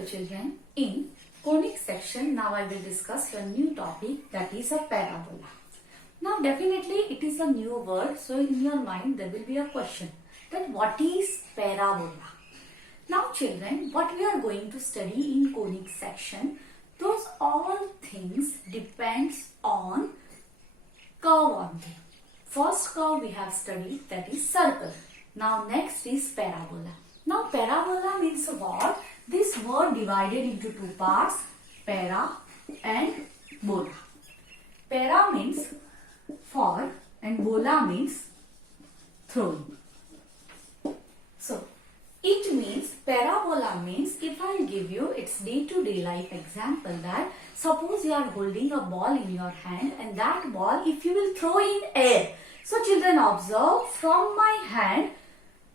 Hello children, in conic section now I will discuss a new topic, that is a parabola. Now definitely it is a new word, so in your mind there will be a question that what is parabola? Now children, what we are going to study in conic section, those all things depends on curve only. First curve we have studied, that is circle. Now next is parabola. Now parabola means what? This word divided into two parts, para and bola. Para means for and bola means throwing. So it means, parabola means, if I give you its day-to-day life example, that suppose you are holding a ball in your hand and that ball if you will throw in air. So children observe, from my hand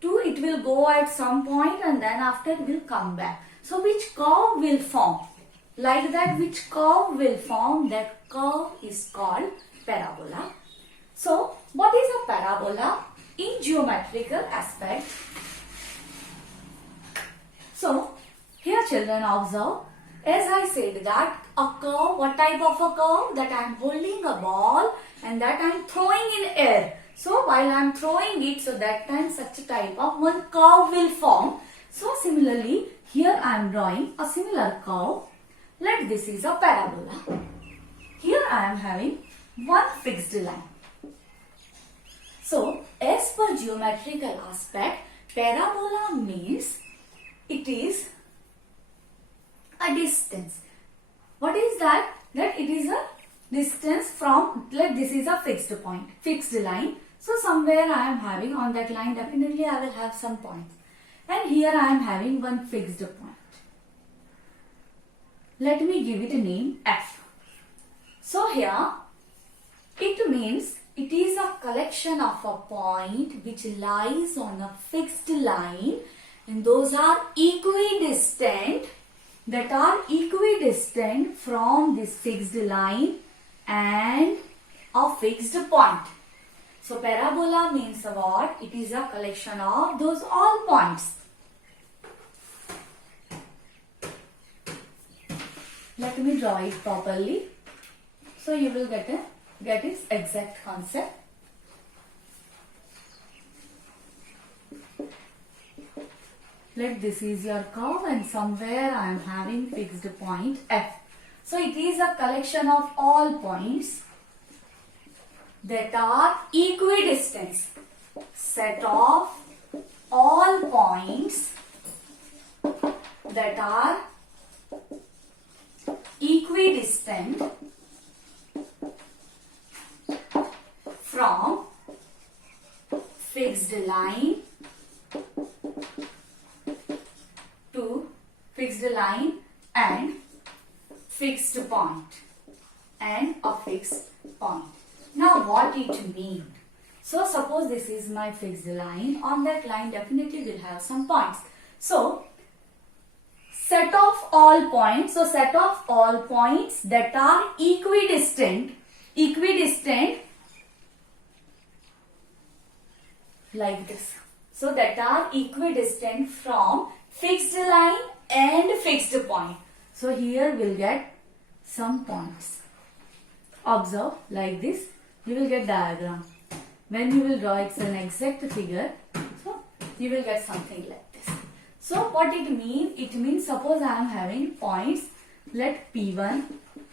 to it will go at some point and then after it will come back. So which curve will form? Like that, which curve will form? That curve is called parabola. So what is a parabola in geometrical aspect? So here children observe, as I said that a curve, what type of a curve? That I am holding a ball and that I am throwing in air. So while I am throwing it, so that time such a type of one curve will form. So similarly, here I am drawing a similar curve. Let this is a parabola. Here I am having one fixed line. So as per geometrical aspect, parabola means it is a distance. What is that? That it is a distance from, like this is a fixed point, fixed line. So somewhere I am having on that line, definitely I will have some points. And here I am having one fixed point. Let me give it a name F. So here it means it is a collection of a point which lies on a fixed line, and those are equidistant, that are equidistant from this fixed line and a fixed point. So parabola means what? It is a collection of those all points. Let me draw it properly, so you will get its exact concept. Let this is your curve and somewhere I am having fixed point F. So it is a collection of all points that are equidistant. Set of all points that are equidistant from fixed line to fixed line and fixed point and a fixed point. Now what it means? So suppose this is my fixed line. On that line definitely will have some points. So set of all points. So set of all points that are equidistant like this. So that are equidistant from fixed line and fixed point. So here we'll get some points. Observe like this. You will get diagram. When you will draw it's an exact figure, so you will get something like this. So what it means? It means suppose I am having points. Let P1,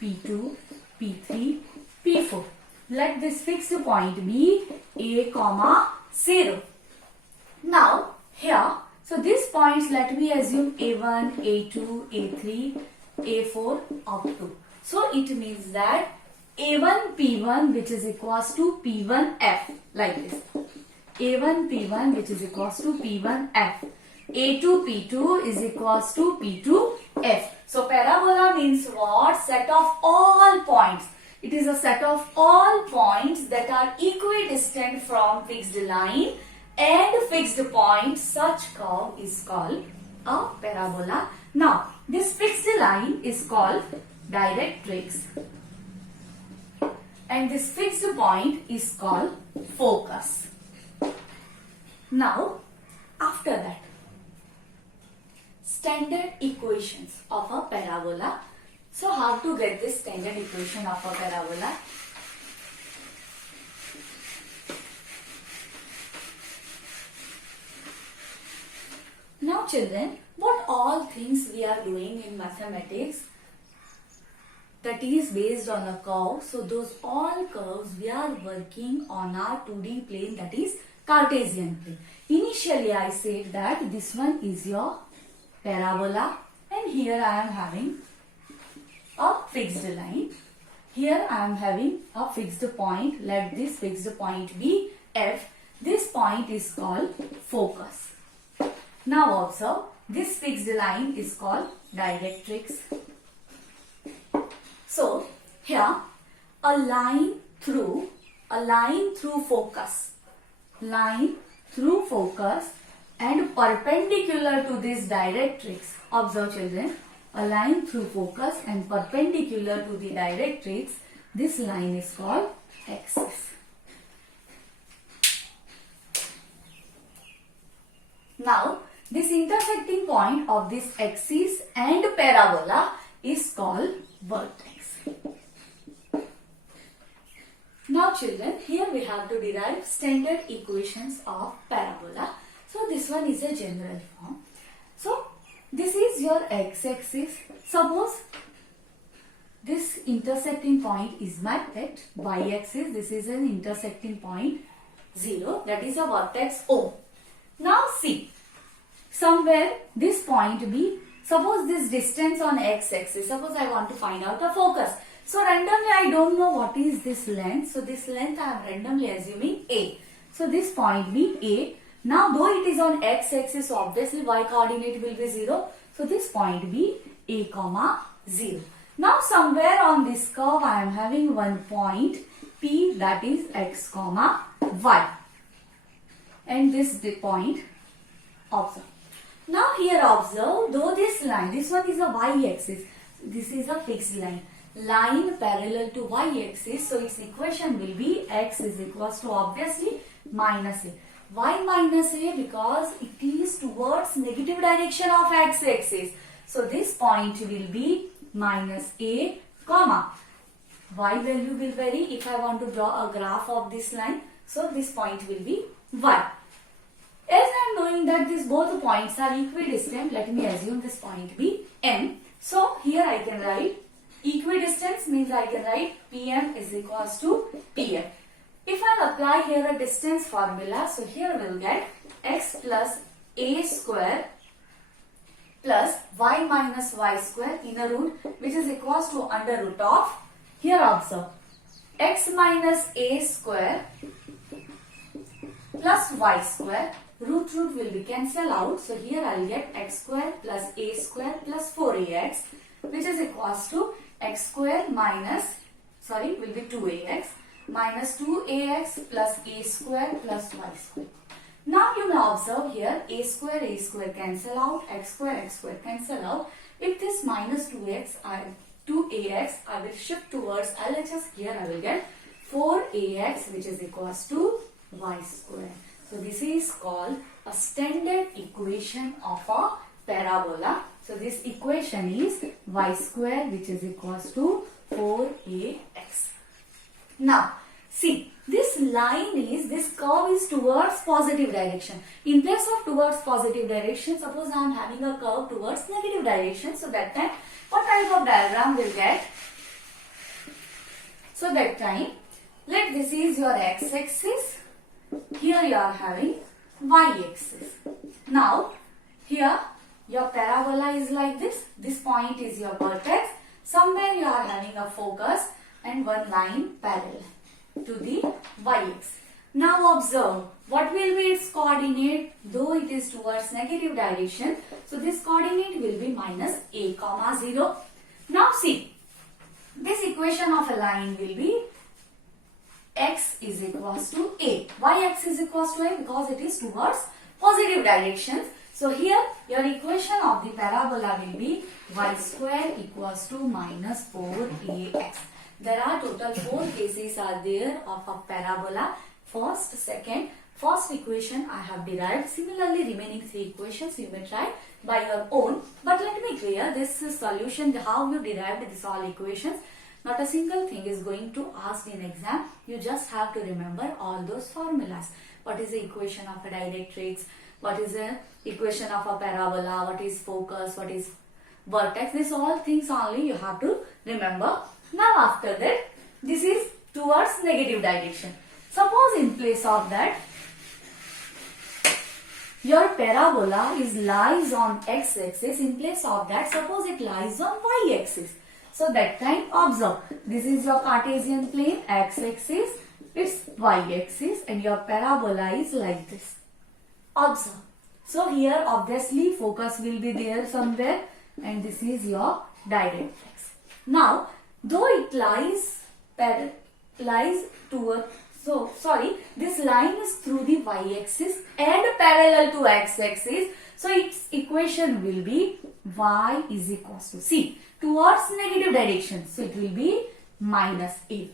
P2, P3, P4. Let this fixed point be A, 0. Now here, so these points let me assume A1, A2, A3, A4 up to. So it means that A1 P1 which is equals to P1 F, like this. A1 P1 which is equals to P1 F. A2 P2 is equals to P2 F. So parabola means what? Set of all points. It is a set of all points that are equidistant from fixed line and fixed point. Such curve is called a parabola. Now this fixed line is called directrix. And this fixed point is called focus. Now, after that, standard equations of a parabola. So how to get this standard equation of a parabola? Now children, what all things we are doing in mathematics that is based on a curve. So those all curves we are working on our 2D plane, that is Cartesian plane. Initially I said that this one is your parabola and here I am having a fixed line. Here I am having a fixed point. Let this fixed point be F. This point is called focus. Now observe, this fixed line is called directrix. So here a line through focus, and perpendicular to this directrix. Observe children, a line through focus and perpendicular to the directrix. This line is called axis. Now this intersecting point of this axis and parabola is called vertex. Now children, here we have to derive standard equations of parabola. So this one is a general form. So this is your x-axis. Suppose this intersecting point is marked at y-axis. This is an intersecting point 0, that is a vertex O. Now see, somewhere this point B, suppose this distance on x-axis, suppose I want to find out the focus. So randomly I don't know what is this length. So this length I am randomly assuming A. So this point B A. Now though it is on x-axis, so obviously y coordinate will be 0. So this point B A comma 0. Now somewhere on this curve I am having one point P, that is x comma y. And this point, observe. Now here observe, though this line, this one is a y-axis, this is a fixed line parallel to y-axis, so its equation will be x is equals to obviously minus a. Why minus a? Because it is towards negative direction of x-axis. So this point will be minus a comma. Y value will vary if I want to draw a graph of this line. So this point will be y. As I am knowing that these both points are equidistant, let me assume this point be M. So here I can write equidistance, means I can write PM is equals to PM. If I apply here a distance formula, so here we will get x plus a square plus y minus y square inner root, which is equals to under root of, here observe, x minus a square plus y square. Root will be cancelled out. So here I will get x square plus a square plus 4ax, which is equals to x square minus, will be 2ax minus 2ax plus a square plus y square. Now you may observe here a square cancel out, x square cancel out. If this minus 2ax I will shift towards LHS. Here I will get 4ax, which is equals to y square. So this is called a standard equation of a parabola. So this equation is y square, which is equals to 4ax. Now see, this line is, this curve is towards positive direction. In place of towards positive direction, suppose I am having a curve towards negative direction. So that time, what type of diagram will get? So that time, let this is your x-axis. Here you are having y-axis. Now here your parabola is like this. This point is your vertex. Somewhere you are having a focus and one line parallel to the y-axis. Now observe, what will be its coordinate? Though it is towards negative direction, so this coordinate will be minus a comma 0. Now see, this equation of a line will be x is equals to a. Why x is equals to a? Because it is towards positive directions. So here your equation of the parabola will be y square equals to minus 4ax. There are total 4 cases are there of a parabola. First, second, first equation I have derived. Similarly, remaining 3 equations you may try by your own. But let me clear this solution, how you derived these all equations. Not a single thing is going to ask in exam. You just have to remember all those formulas. What is the equation of a directrix? What is the equation of a parabola? What is focus? What is vertex? These all things only you have to remember. Now after that, this is towards negative direction. Suppose in place of that, your parabola lies on x-axis. In place of that, suppose it lies on y-axis. So that time observe, this is your Cartesian plane, x-axis, it's y-axis, and your parabola is like this. Observe. So here obviously focus will be there somewhere, and this is your directrix. Now, though it lies toward, this line is through the y-axis and parallel to x-axis. So its equation will be y is equals to, see, towards negative direction. So it will be minus a.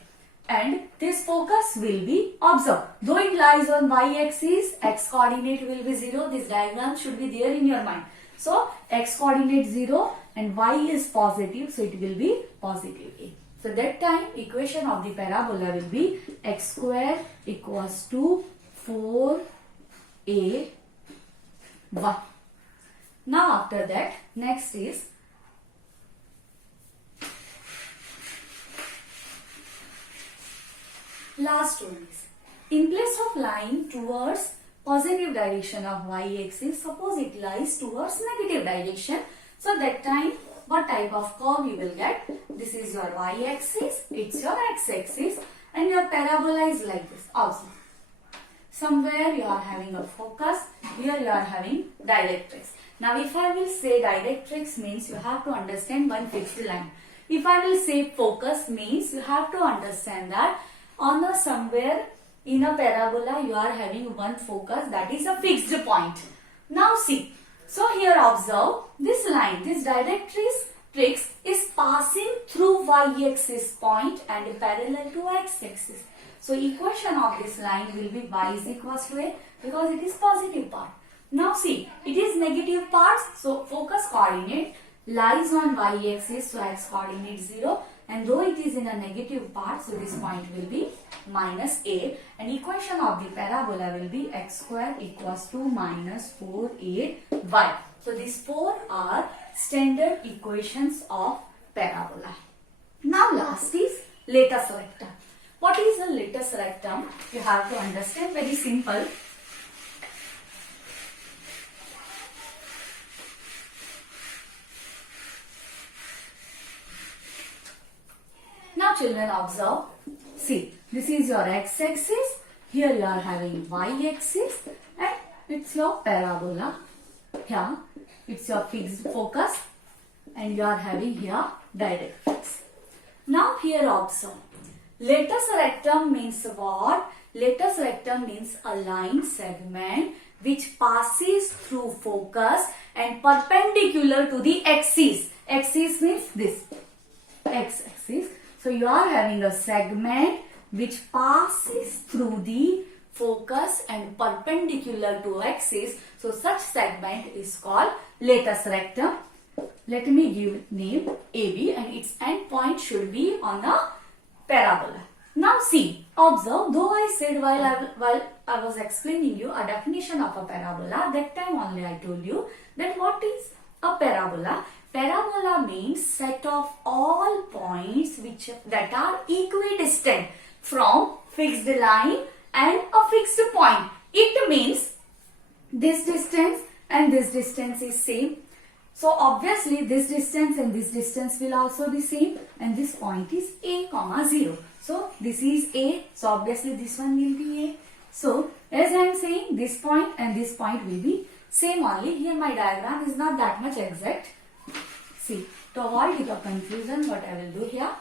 And this focus will be, observe, though it lies on y-axis, x coordinate will be 0. This diagram should be there in your mind. So x coordinate 0 and y is positive. So it will be positive a. So that time equation of the parabola will be x square equals to 4a y. Now after that, next is last one is, in place of lying towards positive direction of y-axis, suppose it lies towards negative direction. So that time, what type of curve you will get? This is your y-axis, it's your x-axis, and your parabola is like this. Also, somewhere you are having a focus, here you are having directrix. Now if I will say directrix means you have to understand one fixed line. If I will say focus means you have to understand that on a somewhere in a parabola you are having one focus, that is a fixed point. Now see, so here observe this line, this directrix is passing through y-axis point and parallel to x-axis. So equation of this line will be y is equals to a, because it is positive part. Now see, it is negative parts, so focus coordinate lies on y-axis, so x coordinate 0, and though it is in a negative part, so this point will be minus a, and equation of the parabola will be x square equals to minus 4a y. So these 4 are standard equations of parabola. Now last is latus rectum. What is a latus rectum? You have to understand, very simple. Now children observe, see, this is your x-axis, here you are having y-axis, and it's your parabola. Here it's your fixed focus, and you are having here directrix. Now here observe, latus rectum means what? Latus rectum means a line segment which passes through focus and perpendicular to the axis. Axis means this, x-axis. So you are having a segment which passes through the focus and perpendicular to axis. So such segment is called latus rectum. Let me give name AB, and its end point should be on a parabola. Now see, observe, though I said while I was explaining you a definition of a parabola, that time only I told you that what is a parabola. Parabola means set of all points that are equidistant from fixed line and a fixed point. It means this distance and this distance is same. So obviously this distance and this distance will also be same, and this point is a comma 0. So this is a, so obviously this one will be a. So as I am saying, this point and this point will be same only. Here my diagram is not that much exact. See, to avoid the confusion, what I will do here.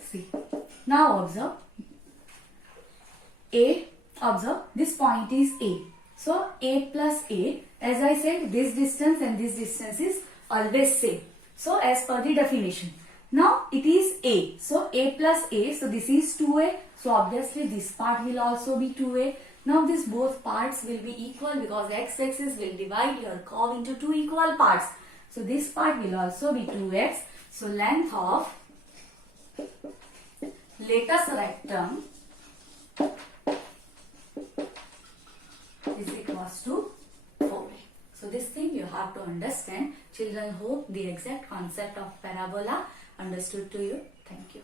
See, now observe A, observe this point is A. So A plus A, as I said, this distance and this distance is always same. So as per the definition, Now it is A. So A plus A. So this is 2A. So obviously this part will also be 2A. Now these both parts will be equal because x-axis will divide your curve into two equal parts. So this part will also be 2x. So length of lattice rectum is equals to 4a. So this thing you have to understand. Children, hope the exact concept of parabola understood to you. Thank you.